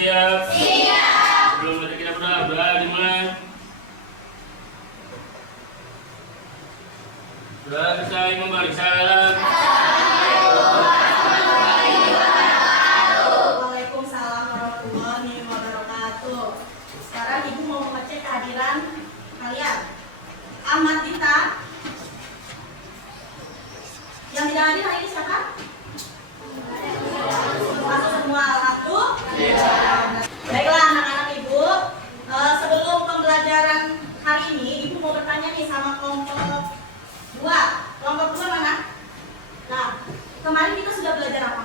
siap? Siap. Sebelum kita berdoa dimulai. Doa kita ingin memberi salam. Waalaikumsalam warahmatullahi wabarakatuh. Sekarang Ibu mau mengecek kehadiran kalian. Ahmad Dita. Yang tidak hadir hari ini siapa? Masuk semua, alhamdulillah. Baiklah anak-anak Ibu, sebelum pembelajaran hari ini Ibu mau bertanya nih sama kelompok 2. Kelompok 2 mana? Nah, kemarin kita sudah belajar apa?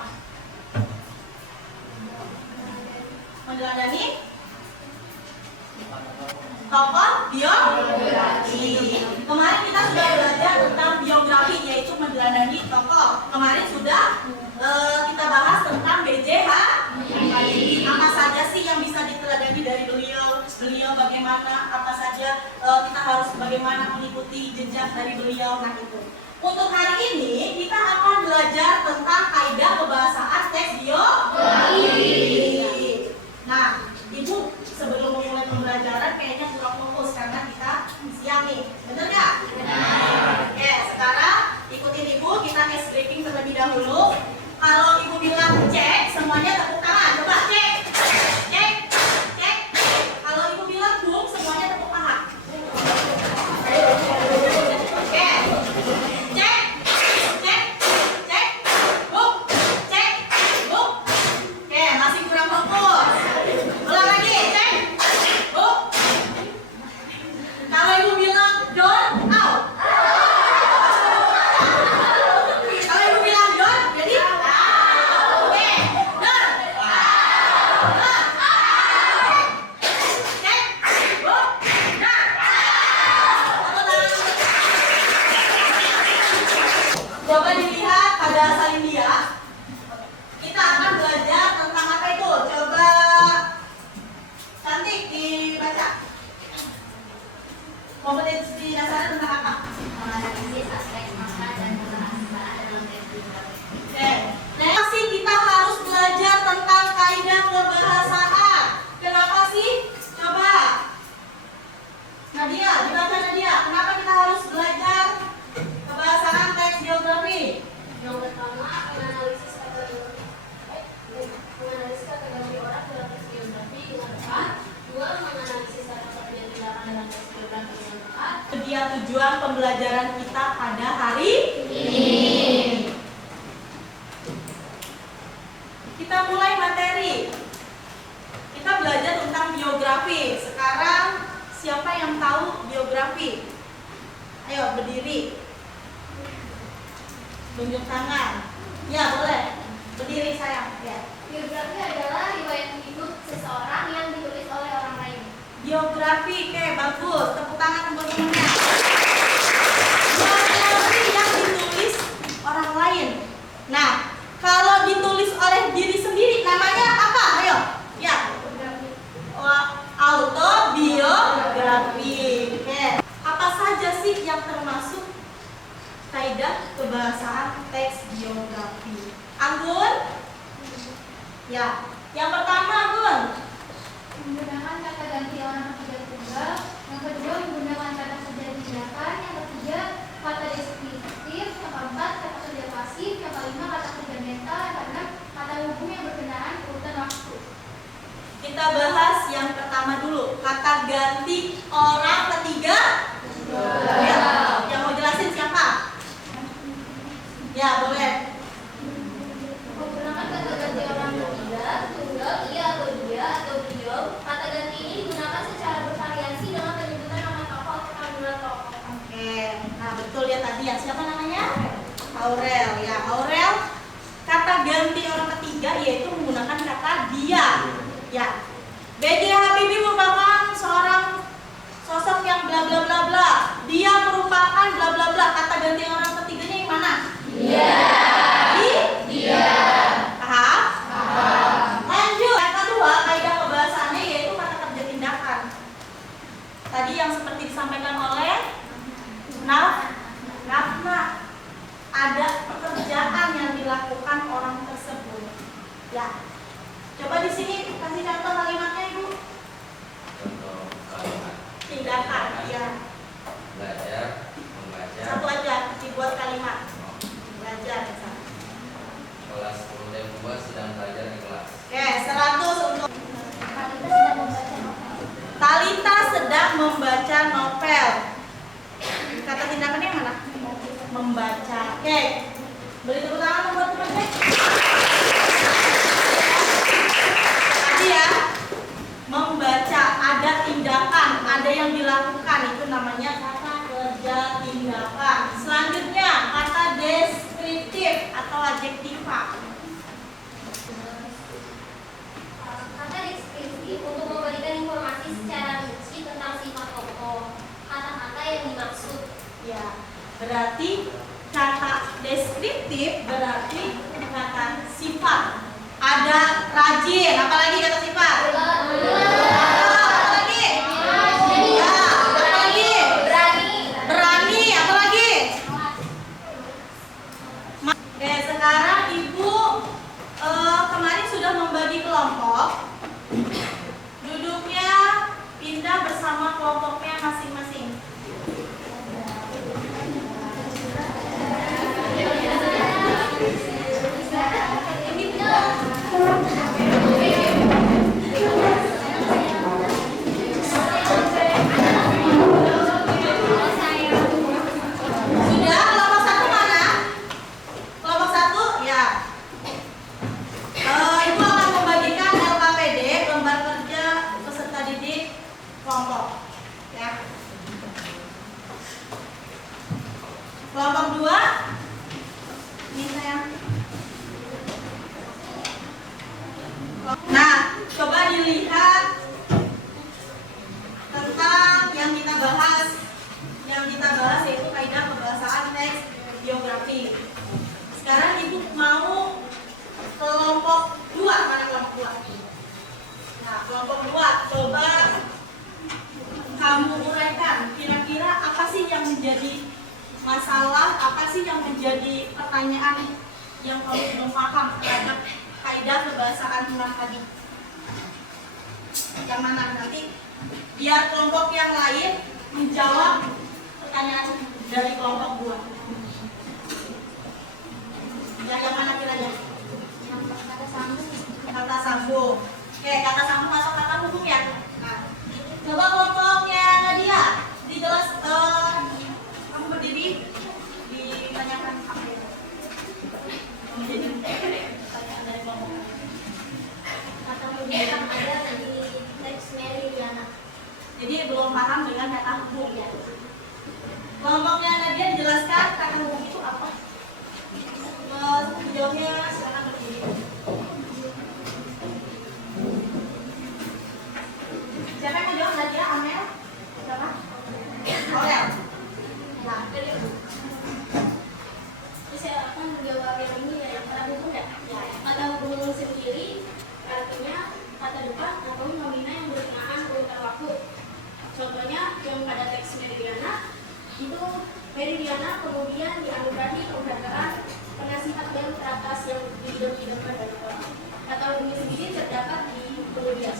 Meneladani tokoh biografi. Kemarin kita sudah belajar tentang biografi, yaitu meneladani tokoh. Kemarin sudah kita bahas tentang B.J. Habibie. Apa saja sih yang bisa diteladani dari beliau bagaimana, apa saja kita harus bagaimana mengikuti jejak dari beliau. Nah itu. Untuk hari ini kita akan belajar tentang kaidah kebahasaan teks biografi. Nah, Ibu sebelum memulai pembelajaran kayaknya kurang fokus karena kita siang nih, bener nggak? Benar. Oke, sekarang ikutin Ibu, kita case breaking terlebih dahulu. Kalau Ibu bilang cek, semuanya tepuk tangan. Coba cek, cek, cek. Kalau Ibu bilang bum, semuanya tepuk paha. Oke, cek, cek, cek, bum, cek, bum. Oke, masih kurang fokus. Ulang lagi, cek, bum. Kalau Ibu bilang don, out. Kalau Ibu bilang don, jadi oke, don. Cek, bum, don. Coba dilihat pada salin dia. Kita akan belajar tentang apa itu? Coba cantik dibaca. Kompetensi dasarnya tentang apa? Menganalisis aspek makna dan kebahasaan dalam teks biografi. Oke. Nah, sih kita harus belajar tentang kaidah kebahasaan. Kenapa sih? Coba. Nadia, dibaca Nadia. Kenapa kita harus belajar kebahasaan teks biografi? Yang pertama, menganalisis kategori orang dalam teks biografi dengan tepat. 2. Menganalisis kategori dan tindakan dalam teks biografi dengan tepat. Dia tujuan pembelajaran kita pada hari ini. Kita mulai materi. Kita belajar tentang biografi. Sekarang siapa yang tahu biografi? Ayo berdiri. Tunjuk tangan. Ya boleh. Berdiri sayang. Ya. Biografi adalah riwayat hidup seseorang yang ditulis oleh orang lain. Biografi, oke bagus. Tepuk tangan teman-temannya. Biografi yang ditulis orang lain. Nah, kalau ditulis oleh diri sendiri namanya apa? Ayo. Ya. Autobiografi. Oke. Apa saja sih yang termasuk kaidah kebahasaan teks biografi? Anggun? Ya. Yang pertama, Anggun. Menggunakan kata ganti orang ketiga tunggal. Yang kedua, menggunakan kata kerja tindakan. Yang ketiga, kata deskriptif. Yang keempat, kata kerja pasif. Yang kelima, kata kerja mental. Yang keenam, kata hubung yang berkenaan urutan waktu. Kita bahas yang pertama dulu. Kata ganti orang ketiga. Ya. Yang mau jelasin siapa? Ya, boleh. Menggunakan kata ganti orang ketiga, tunggal, ia atau dia atau beliau. Kata ganti ini digunakan secara bervariasi dengan penyebutan nama tokoh atau panggilan tokoh. Oke. Nah, betul ya tadi ya. Siapa namanya? Aurel. Ya, Aurel. Kata ganti orang ketiga yaitu menggunakan kata dia. Ya. B.J. Habibie merupakan seorang sosok yang bla bla bla bla. Dia merupakan bla bla bla. Kata ganti orang ketiganya yang mana? Dia. Dia. Paham? Paham. Lanjut. Yang kedua, kaidah kebahasaannya yaitu kata kerja tindakan. Tadi yang seperti disampaikan oleh Nafna. Ada pekerjaan yang dilakukan orang tersebut. Ya. Coba di sini kasih contoh membaca novel. Kata tindakannya yang mana? Membaca. Oke. Beri tepuk tangan buat teman-teman. Tadi ya, membaca, ada tindakan, ada yang dilakukan, itu namanya kata kerja tindakan. Selanjutnya kata deskriptif atau adjektiva. Kata deskriptif untuk memberikan informasi secara rinci tentang sifat tokoh, kata-kata yang dimaksud. Ya, berarti kata deskriptif berarti kata sifat. Ada rajin, apalagi kata sifat? Apalagi? Ya, apalagi? Berani, apalagi? Oke, sekarang Ibu kemarin sudah membagi kelompok. Duduknya pindah bersama kelompoknya masing-masing. Sudah, kelompok satu mana? Kelompok satu, ya. Ibu akan membagikan LKPD, lembar kerja peserta didik kelompok, ya. Kelompok dua, ini sayang. Nah, coba dilihat tentang yang kita bahas. Yang kita bahas yaitu kaidah kebahasaan teks biografi. Sekarang Ibu mau kelompok 2, mana kelompok 2? Nah, kelompok 2, coba kamu uraikan kira-kira apa sih yang menjadi masalah, apa sih yang menjadi pertanyaan yang kamu belum paham terhadap kaidah kebahasaan murah tadi. Yang mana nanti biar kelompok yang lain menjawab pertanyaan dari kelompok 2. Yang mana kiranya? Kata sambung. Oke, kata sambung masuk kata hubung ya. Nah, coba kelompoknya Nadia dijelas, kamu berdiri ditanyakan apa ya? Menjadi pertanyaan dari kelompok. Kata hubung ada di teks Meridiana. Jadi belum paham dengan kata hubung ya. Kelompoknya Nadia dijelaskan kata hubung itu apa? Jawabnya silakan berdiri. Siapa yang menjawab? Nadia, Amel? Siapa? Orel. Nah, Terus saya akan menjawab yang ini ya, yang kata hubung ya. Kata hubung sendiri artinya kata depan atau nomina yang berkenaan urutan waktu. Contohnya yang pada teks Meridiana itu Meridiana kemudian dianugerahi penghargaan penasihat yang teratas yang diidam-idamkan dari orang. Kata hubungnya sendiri terdapat di kemudian.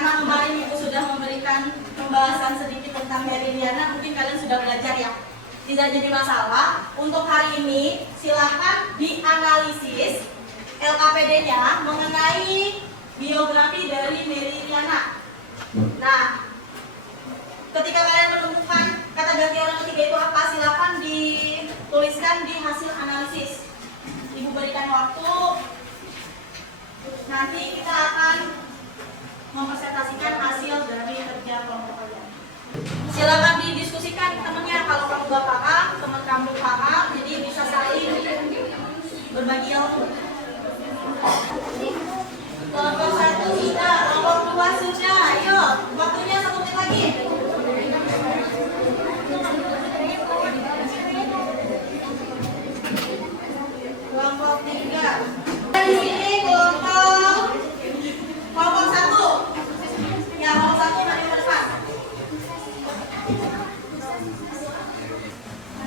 karena kemarin Ibu sudah memberikan pembahasan sedikit tentang Meridiana, mungkin kalian sudah belajar ya. Tidak jadi masalah. Untuk hari ini silakan dianalisis LKPD-nya mengenai biografi dari Meridiana. Nah, ketika kalian menemukan kata ganti orang ketiga itu apa, silakan dituliskan di hasil analisis. Ibu berikan waktu. Nanti kita akan mempresentasikan hasil dari kerja kelompok kalian. Silakan didiskusikan temannya, kalau kamu gak paham, teman kamu paham, jadi bisa saling berbagi ilmu. Kelompok 1 sudah, kelompok 2 sudah, ayo waktunya 1 menit lagi. Kelompok 3. Di sini kelompok 1. Ya, kelompok 1 mari ke depan.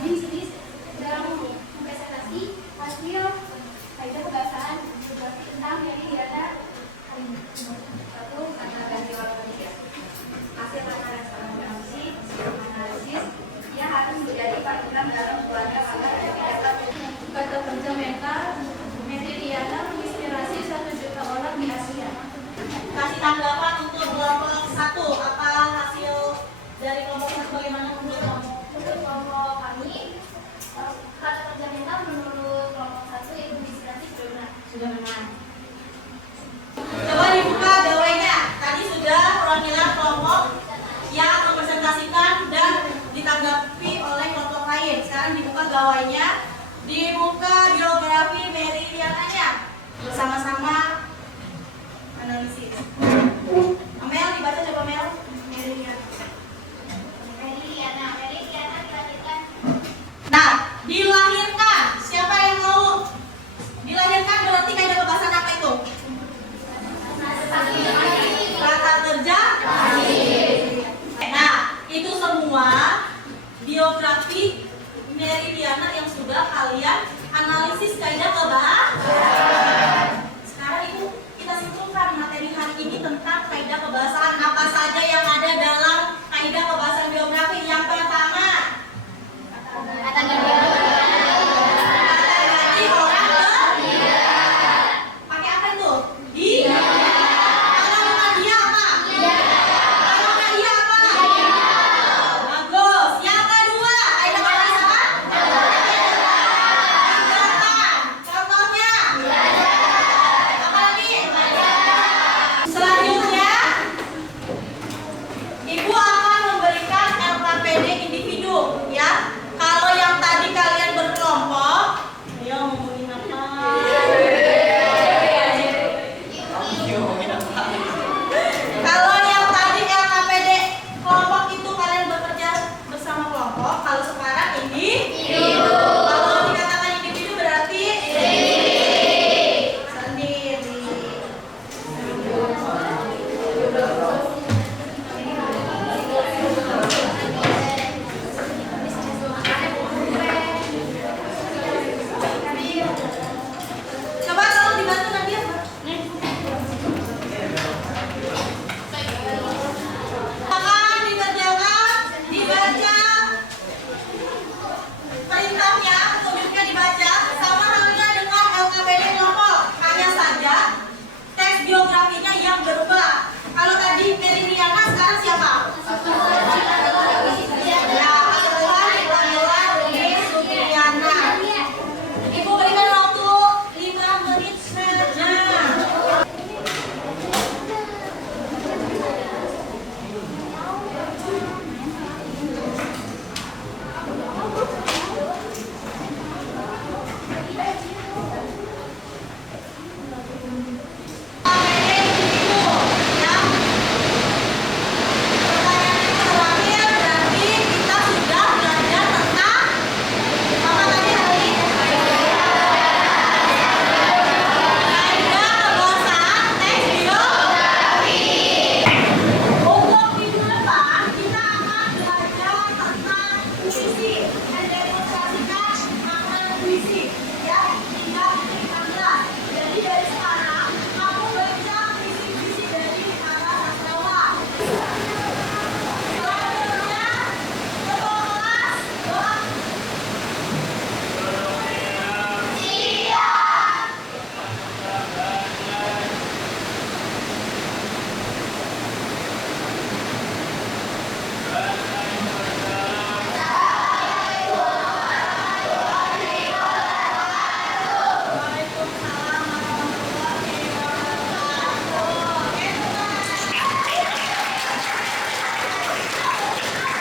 Di sini dalam presentasi hasil kaidah kebahasaan biografi tentang Meridiana. Satu kata ganti orang ketiga. Hasil analisa tanggapan untuk kelompok 1. Apa hasil dari kelompok 1 bagaimana menurut kelompok? Untuk kelompok kami, kata kerja mental menurut kelompok 1 yaitu inspirasi sudah benar. Sudah benar. Coba dibuka gawainya. Tadi sudah perwakilan kelompok yang representasikan dan ditanggapi oleh kelompok lain. Sekarang dibuka gawainya. Dibuka biografi Mary Liananya bersama-sama.